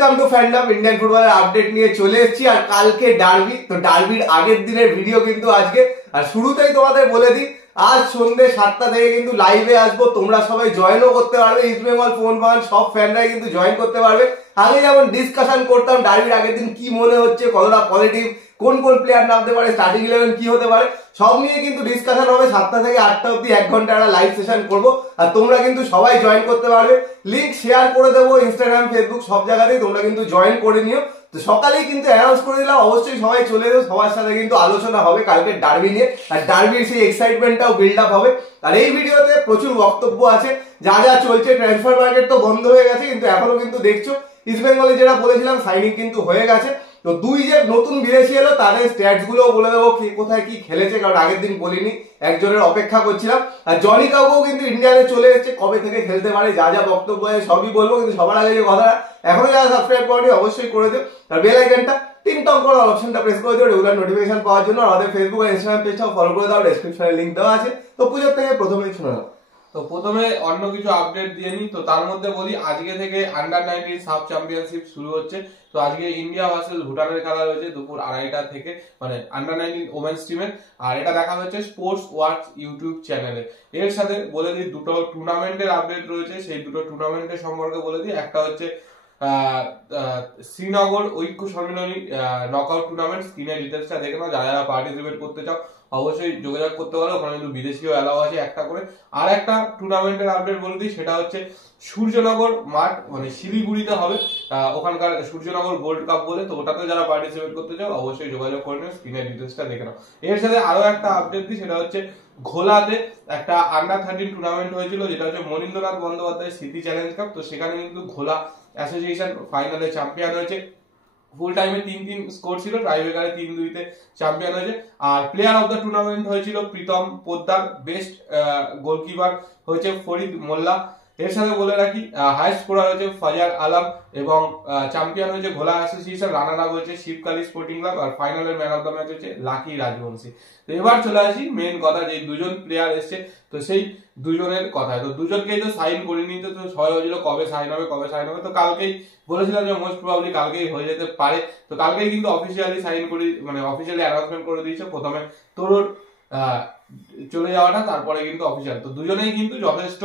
Welcome to fandom Indian ফুটবলের update নিয়ে চলে এসেছি। আর কালকে ডার্বি, তো ডার্বির আগের দিনের ভিডিও কিন্তু আজকে। আর শুরুতেই তোমাদের বলে দিই, আজ সন্ধ্যে 7টা থেকে কিন্তু লাইভে আসবো, তোমরা সবাই জয়েনও করতে পারবে। ইস্ট বেঙ্গল ফোন সব ফ্যানরাই কিন্তু জয়েন করতে পারবে। আগে যেমন ডিসকাশন করতাম ডার্বির আগের দিন কি মনে হচ্ছে, কতটা পজিটিভ, কোন কোন প্লেয়ার নামতে পারে, স্টার্টিং 11 কি হতে পারে, সব নিয়ে কিন্তু ডিসকাশন হবে। 7টা থেকে 8টা অব্দি 1 ঘন্টা একটা লাইভ সেশন করবো। আর তোমরা কিন্তু সবাই জয়েন করতে পারবে। লিঙ্ক শেয়ার করে দেবো ইনস্টাগ্রাম, ফেসবুক সব জায়গাতেই, তোমরা কিন্তু জয়েন করে নিও। তো সকালেই কিন্তু অ্যানাউন্স করে দিলাম, অবশ্যই সবাই চলে এলো। সবার সাথে কিন্তু আলোচনা হবে কালকে ডার্বি নিয়ে, আর ডার্বির সেই এক্সাইটমেন্টটাও বিল্ড আপ হবে। আর এই ভিডিওতে প্রচুর বক্তব্য আছে, যা যা চলছে। ট্রান্সফার মার্কেট তো বন্ধ হয়ে গেছে, কিন্তু এখনো কিন্তু দেখছো ইস্ট বেঙ্গলে যেটা বলেছিলাম সাইনিং কিন্তু হয়ে গেছে। তো দুই যে নতুন বিদেশি এলো তাদের স্ট্যাটস গুলো বলে দেবো, কে কোথায় কি খেলেছে, কারণ আগের দিন বলিনি, একজনের অপেক্ষা করছিলাম। আর জনি কাউকেও কিন্তু ইন্ডিয়াতে চলে এসেছে, কবে থেকে খেলতে পারে, যা যা বক্তব্য আছে সবই বলবো। কিন্তু সবার আগে যে কথাটা, এখনো যারা সাবস্ক্রাইব করেনি অবশ্যই করে দিও। আর বেল আইকনটা টিং টং করে অপশনটা প্রেস করে দিও রেগুলার নোটিফিকেশন পাওয়ার জন্য। আমাদের ফেসবুক আর ইনস্টাগ্রাম পেজটাও ফলো করে দাও, ডেসক্রিপশনে লিংক দেওয়া আছে। তো পুজোর থেকে প্রথমেই শুনে নাও। তো প্রথমে অন্য কিছু আপডেট দিয়ে নি। তো তার মধ্যে বলি, আজকে থেকে আন্ডার 19 সাব চ্যাম্পিয়নশিপ শুরু হচ্ছে। তো আজকে ইন্ডিয়া ভার্সেস ভুটানের খেলা রয়েছে দুপুর 2:30টা থেকে, মানে আন্ডার 19 ওমেন্স টিমের। আর এটা দেখা হচ্ছে স্পোর্টস ওয়ার্কস ইউটিউব চ্যানেলে। এর সাথে বলে দিই, দুটো টুর্নামেন্টের আপডেট রয়েছে। সেই দুটো টুর্নামেন্টের সম্পর্কে বলে দিই। একটা হচ্ছে শ্রীনগর ঐক্য সম্মিলনী নকআউট টুর্নামেন্ট। স্ক্রিনে ডিটেলসটা দেখে নাও, যারা যারা পার্টিসিপেট করতে চাও অবশ্যই যোগাযোগ করতে পারো। ওখানে কিন্তু বিদেশিও অ্যালাউ আছে একটা করে। আর একটা টুর্নামেন্টের আপডেট বলে দিই, সেটা হচ্ছে সূর্যনগর মাঠ, মানে শিলিগুড়িতে হবে ওখানকার সূর্যনগর গোল্ড কাপ বলে। তো ওটাতে যারা পার্টিসিপেট করতে চাও অবশ্যই যোগাযোগ করে নিও, স্ক্রিনের ডিটেলসটা দেখে নাও। এর সাথে আরো একটা আপডেট দিই, সেটা হচ্ছে ঘোলাতে একটা আন্ডার 13 টুর্নামেন্ট হয়েছিল, যেটা হচ্ছে মনীন্দ্রনাথ বন্দ্যোপাধ্যায় স্মৃতি চ্যালেঞ্জ কাপ। তো সেখানে কিন্তু ঘোলা অ্যাসোসিয়েশন ফাইনালে চ্যাম্পিয়ন হয়েছে। ফুল টাইমে 3-3 স্কোর ছিল, টাইব্রেকারে 3-2-তে চ্যাম্পিয়ন হয়েছে। আর প্লেয়ার অফ দ্য টুর্নামেন্ট হয়েছিল প্রীতম পোদ্দার, বেস্ট গোলকিপার হয়েছে ফরিদ মোল্লা। এর সাথে বলে রাখি, হাইস্ট স্কোরার হয়েছে ফাজার আলম, এবং চ্যাম্পিয়ন হয়েছে ঘোলা অ্যাসোসিয়েশন, রানার আপ হয়েছে শিবকালী স্পোর্টিং ক্লাব। আর ফাইনালের ম্যান অফ দ্য ম্যাচ হচ্ছে লাকি রাজবংশী। তো এবার চলে আসি মেন কথা, যে দুজন প্লেয়ার এসছে, তো সেই দুজনের কথায়। তো দুজনকেই তো সাইন করে নিতে, তো সবাই হয়েছিল কবে সাইন হবে কবে সাইন হবে। তো কালকেই বলেছিলাম যে মোস্ট প্রবাবলি কালকেই হয়ে যেতে পারে। তো কালকেই কিন্তু অফিসিয়ালি সাইন করে, মানে অফিসিয়ালি অ্যানাউন্সমেন্ট করে দিয়েছে। প্রথমে তোর চলে যাওয়াটা, তারপরে কিন্তু অফিসিয়াল। তো দুজনেই কিন্তু যথেষ্ট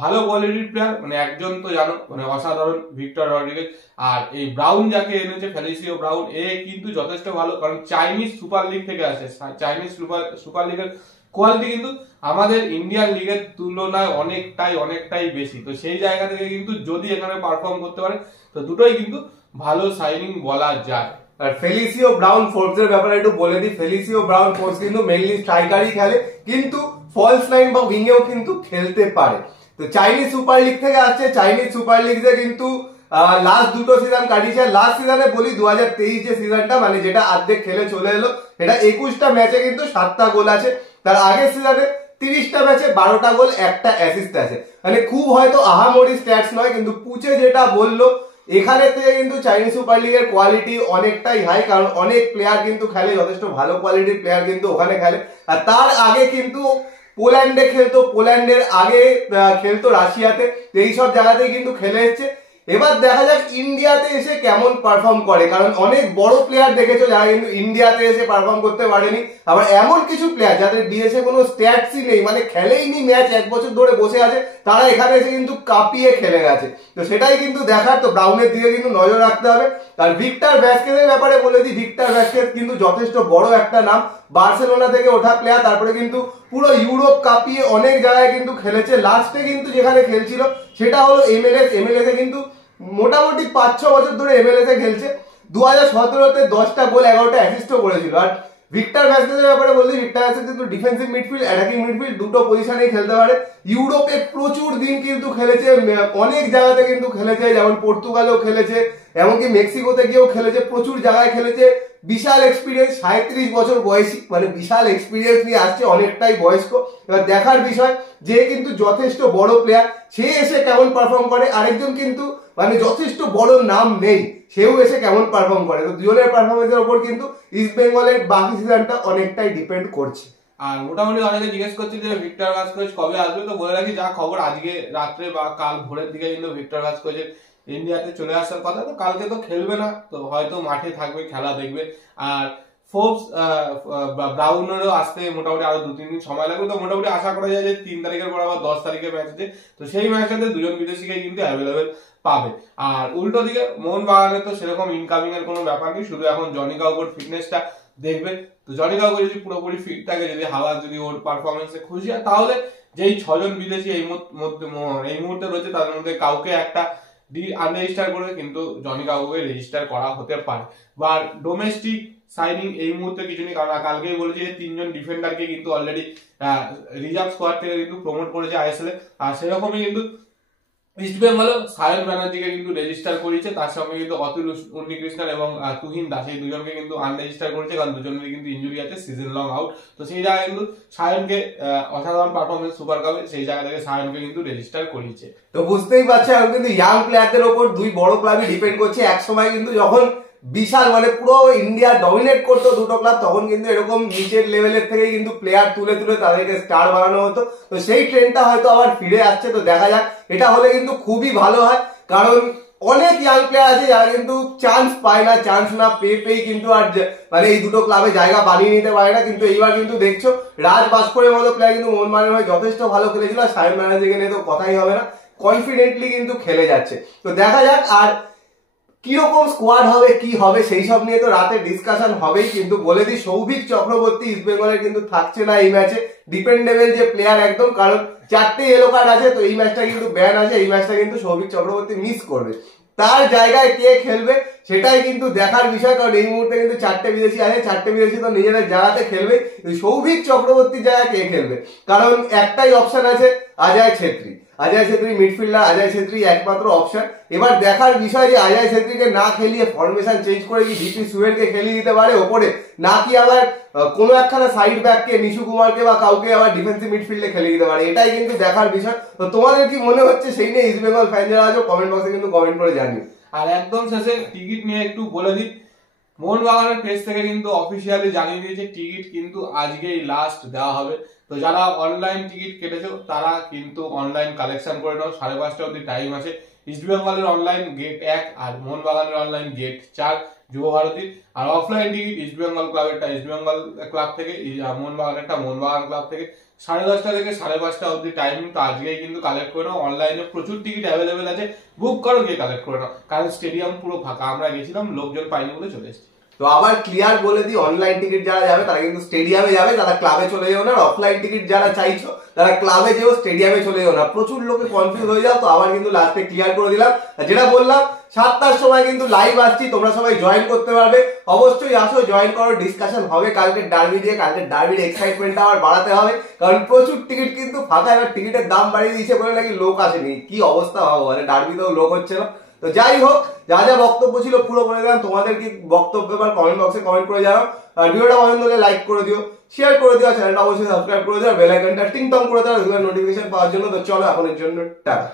ভালো কোয়ালিটির প্লেয়ার। মানে একজন তো জানো, মানে অসাধারণ ভিক্টর রড্রিগেজ। আর এই ব্রাউন যাকে এনেছে, ফেলিসিও ব্রাউন, এ কিন্তু যথেষ্ট ভালো, কারণ চাইনিজ সুপার লিগ থেকে আসে। চাইনিজ সুপার লিগের কোয়ালিটি কিন্তু আমাদের ইন্ডিয়ান লিগের তুলনায় অনেকটাই বেশি। তো সেই জায়গা থেকে কিন্তু যদি এখানে পারফর্ম করতে পারে, তো দুটোই কিন্তু ভালো সাইনিং বলা যায়। আর ফেলিসিও ব্রাউন ফোর্স এর ব্যাপারে একটু বলে দিই। ফেলিসিও ব্রাউন ফোর্স কিন্তু মেইনলি স্ট্রাইকারই খেলে, কিন্তু ফলস লাইন বা উইংেও কিন্তু খেলতে পারে। তো চাইনিজ সুপার লিগ থেকে আসছে। চাইনিজ সুপার লিগে কিন্তু লাস্ট দুটো সিজন কাটিয়েছে। লাস্ট সিজনে বলি 2023 যে সিজনটা, মানে যেটা অর্ধেক খেলে চলে এলো, এটা 21টা ম্যাচে কিন্তু 7টা গোল আছে। তার আগের সিজনে 30টা ম্যাচে 12টা গোল, একটা অ্যাসিস্ট আছে। মানে খুব হয়তো আহামরি স্ট্যাটস নয়, কিন্তু পুচে যেটা বললো, এখানে থেকে কিন্তু চাইনিজ সুপার লিগের কোয়ালিটি অনেকটাই হাই, কারণ অনেক প্লেয়ার কিন্তু খেলে, যথেষ্ট ভালো কোয়ালিটির প্লেয়ার কিন্তু ওখানে খেলে। আর তার আগে কিন্তু পোল্যান্ডে খেলতো, পোল্যান্ডের আগে খেলতো রাশিয়াতে। এইসব জায়গাতেই কিন্তু খেলে এসছে। এবার দেখা যাক ইন্ডিয়াতে এসে কেমন পারফর্ম করে, কারণ অনেক বড় প্লেয়ার দেখেছো যারা কিন্তু ইন্ডিয়াতে এসে পারফর্ম করতে পারেনি। আবার এমন কিছু প্লেয়ার যাদের বিএসএ কোনো স্ট্যাটসই নেই, মানে খেলেইনি ম্যাচ, 1 বছর ধরে বসে আছে, তারা এখানে এসে কিন্তু কাঁপিয়ে খেলে গেছে। তো সেটাই কিন্তু দেখার। তো ব্রাউনের দিকে কিন্তু নজর রাখতে হবে। আর ভিক্টর ভ্যাসকেজের ব্যাপারে বলে দিই, ভিক্টর ভ্যাসকেজ কিন্তু যথেষ্ট বড় একটা নাম, বার্সেলোনা থেকে ওঠা প্লেয়ার। তারপরে কিন্তু পুরো ইউরোপ কাঁপিয়ে অনেক জায়গায় কিন্তু খেলেছে। লাস্টে কিন্তু যেখানে খেলছিল সেটা হলো এমএলএস। এমএলএস এ কিন্তু মোটামুটি 5-6 বছর ধরে এমএলএস এ খেলছে। 2017-তে 10টা গোল 11টা অ্যাসিস্টও করেছিল। আর ভিক্টর ভ্যাসকেজের ব্যাপারে বলছি, ভিক্টর ভ্যাসকেজ কিন্তু ডিফেন্সিভ মিডফিল্ড, অ্যাটাকিং মিডফিল্ড দুটো পজিশনেই খেলতে পারে। ইউরোপে প্রচুর দিন কিন্তু খেলেছে, অনেক জায়গাতে কিন্তু খেলেছে, যেমন পর্তুগালেও খেলেছে, এমনকি মেক্সিকোতে গিয়েও খেলেছে, প্রচুর জায়গায় খেলেছে। বিশাল এক্সপিরিয়েন্স, 37 বছর বয়সী, মানে বিশাল এক্সপিরিয়েন্স নিয়ে আসছে, অনেকটাই বয়স্ক। এবার দেখার বিষয়, যে কিন্তু যথেষ্ট বড় প্লেয়ার, সে এসে কেমন পারফর্ম করে। আরেকজন কিন্তু মানে যথেষ্ট বড় নাম নেই, সেও এসে কেমন পারফর্ম করে। তো দুজনের পারফরমেন্সের উপর কিন্তু ইস্ট বেঙ্গলের বাকি সিজনটা অনেকটাই ডিপেন্ড করছে। আর মোটামুটি অনেকে জিজ্ঞেস করছে যে ভিক্টর ভাস্কোয়েজ কবে আসবে। তো বলে রাখি, যা খবর আজকে রাত্রে বা কাল ভোরের দিকে কিন্তু ভিক্টর ভাস্কোয়েজের ইন্ডিয়াতে চলে আসার কথা। তো কালকে তো খেলবে না, তো হয়তো মাঠে থাকবে, খেলা দেখবে। আর ফোর্বস ব্রাউনেরও আসতে মোটামুটি আরো 2-3 দিন সময় লাগবে। তো মোটামুটি আশা করা যায় যে 3 তারিখের পর আবার 10 তারিখে ম্যাচ আছে, তো সেই ম্যাচটাতে দুজন বিদেশিকে কিন্তু অ্যাভেলেবেল পাবে। আর উল্টো দিকে মোহনবাগানে তো সেরকম ইনকামিং এর কোনো ব্যাপার নেই, শুধু এখন জনি কাউকোর ফিটনেসটা দেখবে। তো জনি কাউকো যদি পুরোপুরি ফিট থাকে, যদি হাওয়াজ যদি ওর পারফরমেন্সে খুশি হয়, তাহলে যেই 6 জন বিদেশি এই মুহূর্তে রয়েছে তাদের মধ্যে কাউকে একটা আনরেজিস্টার করে কিন্তু জনি কাউকে রেজিস্টার করা হতে পারে। বা ডোমেস্টিক সাইনিং এই মুহূর্তে কিছু নেই, কারণ কালকেই বলেছি যে 3 জন ডিফেন্ডারকে কিন্তু অলরেডি রিজার্ভ স্কোয়াড থেকে কিন্তু প্রমোট করেছে আইএসএল এ। আর সেরকমই কিন্তু ইস্ট বেঙ্গল সায়ন ব্যানার্জিকে কিন্তু রেজিস্টার করেছে, তার সঙ্গে কিন্তু অতুল উন্নিকৃষ্ণন এবং তুহিন দাস এই দুজনকে কিন্তু আনরেজিস্টার করেছে, কারণ দুজনের কিন্তু ইনজুরি আছে, সিজন লং আউট। তো সেই জায়গায় কিন্তু সায়নকে অসাধারণ পারফরমেন্স সুপার কাপে, সেই জায়গা থেকে সায়নকে কিন্তু রেজিস্টার করিয়েছে। তো বুঝতেই পারছি এখন কিন্তু ইয়াং প্লেয়ারদের ওপর দুই বড় ক্লাবই ডিপেন্ড করছে। এক সময় কিন্তু যখন বিশাল মানে পুরো ইন্ডিয়া ডমিনেট করতো দুটো ক্লাব, তখন কিন্তু এরকম নিচের লেভেলের থেকে কিন্তু প্লেয়ার তুলে তুলে তাদেরকে স্টার বানানো হতো। তো সেই ট্রেন্ডটা হয়তো আবার ফিরে আসছে, তো দেখা যাক। এটা হলে কিন্তু খুবই ভালো হয়, কারণ অনেক ইয়াং প্লেয়ার আছে যারা কিন্তু চান্স পায় না, চান্স না পেয়ে কিন্তু আর মানে এই দুটো ক্লাবে জায়গা বানিয়ে নিতে পারে না। কিন্তু এইবার কিন্তু দেখছো রাজ বাস্করের মতো প্লেয়ার কিন্তু মোহনবাগানের হয়ে যথেষ্ট ভালো খেলেছিল। আর সায়ন ব্যানার্জিকে নিয়ে তো কথাই হবে না, কনফিডেন্টলি কিন্তু খেলে যাচ্ছে। তো দেখা যাক আর কিরকম স্কোয়াড হবে, কি হবে সেই সব নিয়ে তো রাতে ডিসকাশন হবেই। কিন্তু বলে দিই, সৌভিক চক্রবর্তী ইস্ট বেঙ্গলের কিন্তু থাকছে না এই ম্যাচে, ডিপেন্ডেবল যে প্লেয়ার একদম, কারণ 4টে ইয়েলো কার্ড আছে। তো এই ম্যাচটা কিন্তু ব্যান আছে, এই ম্যাচটা কিন্তু সৌভিক চক্রবর্তী মিস করবে। তার জায়গায় কে খেলবে সেটাই কিন্তু দেখার বিষয়, কারণ এই মুহূর্তে কিন্তু 4টে বিদেশি আছে, 4টে বিদেশি তো নিজেদের জায়গাতে খেলবে। সৌভিক চক্রবর্তীর জায়গায় কে খেলবে, কারণ একটাই অপশন আছে, অজয় ছেত্রী। অজয় ছেত্রী মিডফিল্ডার, অজয় ছেত্রী একমাত্র অপশন। এবার দেখার বিষয় যে অজয় ছেত্রীকে না খেলিয়ে ফরমেশন চেঞ্জ করে কি ডিপি সুয়েলকে খেলিয়ে দিতে পারে ওপরে, নাকি আবার কোনো একখানা সাইড ব্যাককে নিশু কুমারকে বা কাউকে আবার ডিফেন্সিভ মিডফিল্ডে খেলিয়ে দিতে পারে, এটাই কিন্তু দেখার বিষয়। তো তোমাদের কি মনে হচ্ছে সেই নিয়ে ইস্ট বেঙ্গল ফ্যান যারা আছো কমেন্ট বক্সে কিন্তু কমেন্ট করে জানিও। আর একদম শেষে টিকিট নিয়ে একটু বলে দিই, মোহনবাগানের পেজ থেকে কিন্তু অফিসিয়ালি জানিয়ে দিয়েছে টিকিট কিন্তু আজকেই লাস্ট দেওয়া হবে। তো যারা অনলাইন টিকিট কেটেছো তারা কিন্তু অনলাইন কালেকশন করে নাও, 5:30 অব্দি টাইম আছে। ইস্ট বেঙ্গলের অনলাইন গেট 1 আর মোহনবাগানের অনলাইন গেট 4 যুবভারতী। আর অফলাইন টিকিট ইস্ট বেঙ্গল ক্লাবেরটা ইস্ট বেঙ্গল ক্লাব থেকে, মোহনবাগানেরটা মোহনবাগান ক্লাব থেকে 10:30 থেকে 5:30 অব্দি টাইম। তো আজকেই কিন্তু কালেক্ট করে নাও, অনলাইনে প্রচুর টিকিট অ্যাভেলেবেল আছে, বুক করো, গিয়ে কালেক্ট করে নাও, কারণ স্টেডিয়াম পুরো ফাঁকা। আমরা গেছিলাম, লোকজন পাইনি বলে চলে এসেছি। তো আবার ক্লিয়ার বলে দিই, অনলাইন টিকিট যারা যাবে তারা কিন্তু স্টেডিয়ামে যাবে, তারা ক্লাবে চলে যাও না। আর অফলাইন টিকিট যারা চাইছো তারা ক্লাবে যেও, স্টেডিয়ামে চলে যাও না। প্রচুর লোকে কনফিউজ হয়ে যাও, তো আবার কিন্তু লাস্টে ক্লিয়ার করে দিলাম। যেটা বললাম 7টার সময় কিন্তু লাইভ আসছি, তোমরা সবাই জয়েন করতে পারবে, অবশ্যই আসো, জয়েন করো, ডিসকাশন হবে কালকে ডার্বি দিয়ে। কালকে ডার্বির এক্সাইটমেন্টটা আবার বাড়াতে হবে, কারণ প্রচুর টিকিট কিন্তু ফাঁকা। এবার টিকিটের দাম বাড়িয়ে দিয়েছে বলে নাকি লোক আসেনি, কি অবস্থা হবে, মানে ডার্বিতেও লোক হচ্ছে না। তো যাই হোক, যা যা বক্তব্য ছিল পুরো বলে দিলাম। তোমাদের কি বক্তব্য এবার কমেন্ট বক্সে কমেন্ট করে জানাও। আর ভিডিওটা পছন্দ হলে লাইক করে দিও, শেয়ার করে দিও, চ্যানেলটা অবশ্যই সাবস্ক্রাইব করে দিও, বেল আইকনটা টিং টং করে দাও নোটিফিকেশন পাওয়ার জন্য। তো চলো এখনের জন্য টাটা।